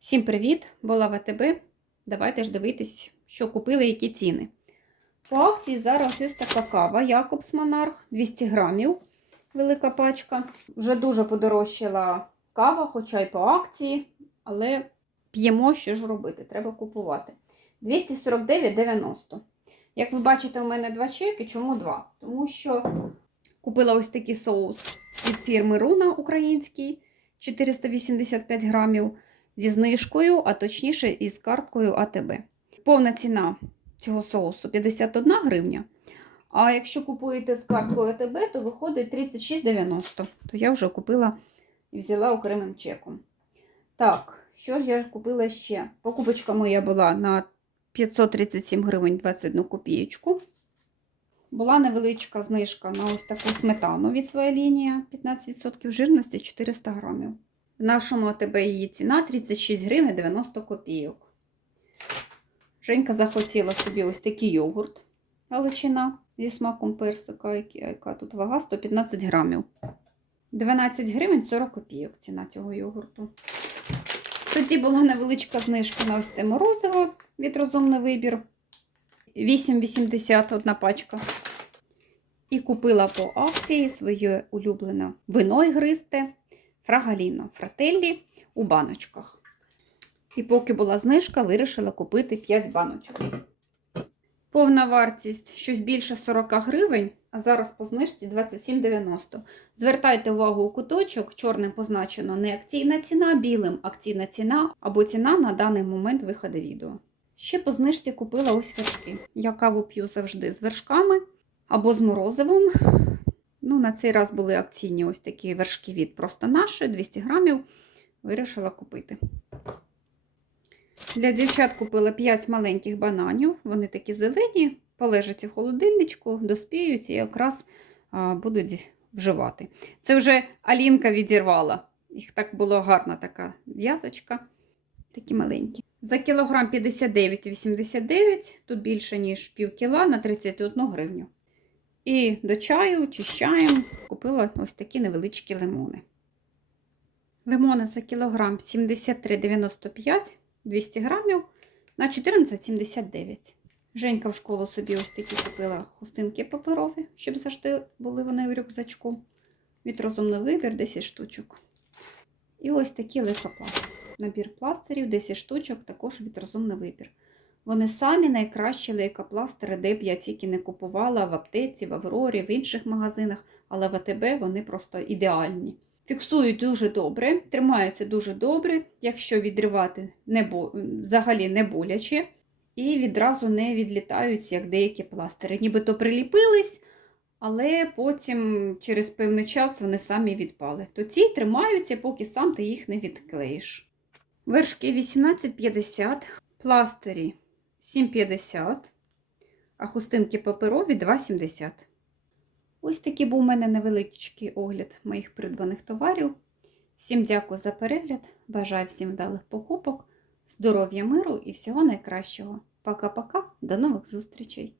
Всім привіт! Була в. Давайте ж дивитись, що купили, які ціни. По акції зараз ось така кава Якобс Монарх 200 грамів. Велика пачка. Вже дуже подорожчала кава, хоча й по акції, але п'ємо, що ж робити, треба купувати. 249,90. Як ви бачите, у мене два чеки. Чому два? Тому що купила ось такий соус від фірми Руна український 485 грамів зі знижкою, а точніше із карткою АТБ. Повна ціна цього соусу 51 гривня. А якщо купуєте з карткою АТБ, то виходить 36,90. То я вже купила і взяла окремим чеком. Так, що ж я ж купила ще? Покупочка моя була на 537 гривень 21 копієчку. Була невеличка знижка на ось таку сметану від своєї лінії 15% жирності 400 грамів. В нашому АТБ її ціна 36 гривень 90 копійок. Женька захотіла собі ось такий йогурт галичина зі смаком персика, яка тут вага 115 грамів. 12 гривень 40 копійок ціна цього йогурту. Тоді була невеличка знижка на ось це морозиво від розумний вибір. 8,80 одна пачка. І купила по акції своє улюблене вино ігристе фрагаліно фрателлі у баночках. І поки була знижка, вирішила купити 5 баночок. Повна вартість щось більше 40 гривень, а зараз по знижці 27,90. Звертайте увагу у куточок, чорним позначено не акційна ціна, білим акційна ціна або ціна на даний момент виходу відео. Ще по знижці купила ось вершки. Я каву п'ю завжди з вершками або з морозивом. На цей раз були акційні ось такі вершки від просто наші, 200 грамів. Вирішила купити. Для дівчат купила 5 маленьких бананів. Вони такі зелені, полежать у холодильничку, доспіють і якраз будуть вживати. Це вже Алінка відірвала. Їх так було гарна така в'язочка. Такі маленькі. За кілограм 59,89, тут більше, ніж пів кіла на 31 гривню. І до чаю чи з чаєм купила ось такі невеличкі лимони. Лимони за кілограм 73,95, 200 грамів на 14,79. Женька в школу собі ось такі купила хустинки паперові, щоб завжди були вони у рюкзачку. Від розумний вибір 10 штучок. І ось такі лейкопластир. Набір пластирів, 10 штучок, також від розумний вибір. Вони самі найкращі лейкопластири, де б я тільки не купувала в аптеці, в Аврорі, в інших магазинах, але в АТБ вони просто ідеальні. Фіксують дуже добре, тримаються дуже добре, якщо відривати не бо... взагалі не боляче, і відразу не відлітають, як деякі пластири. Нібито приліпились, але потім через певний час вони самі відпали. То ці тримаються, поки сам ти їх не відклеїш. Вершки 18,50, пластирі 7,50, а хустинки паперові 2,70. Ось такий був у мене невеличкий огляд моїх придбаних товарів. Всім дякую за перегляд. Бажаю всім вдалих покупок, здоров'я, миру і всього найкращого. Пока-пока, до нових зустрічей!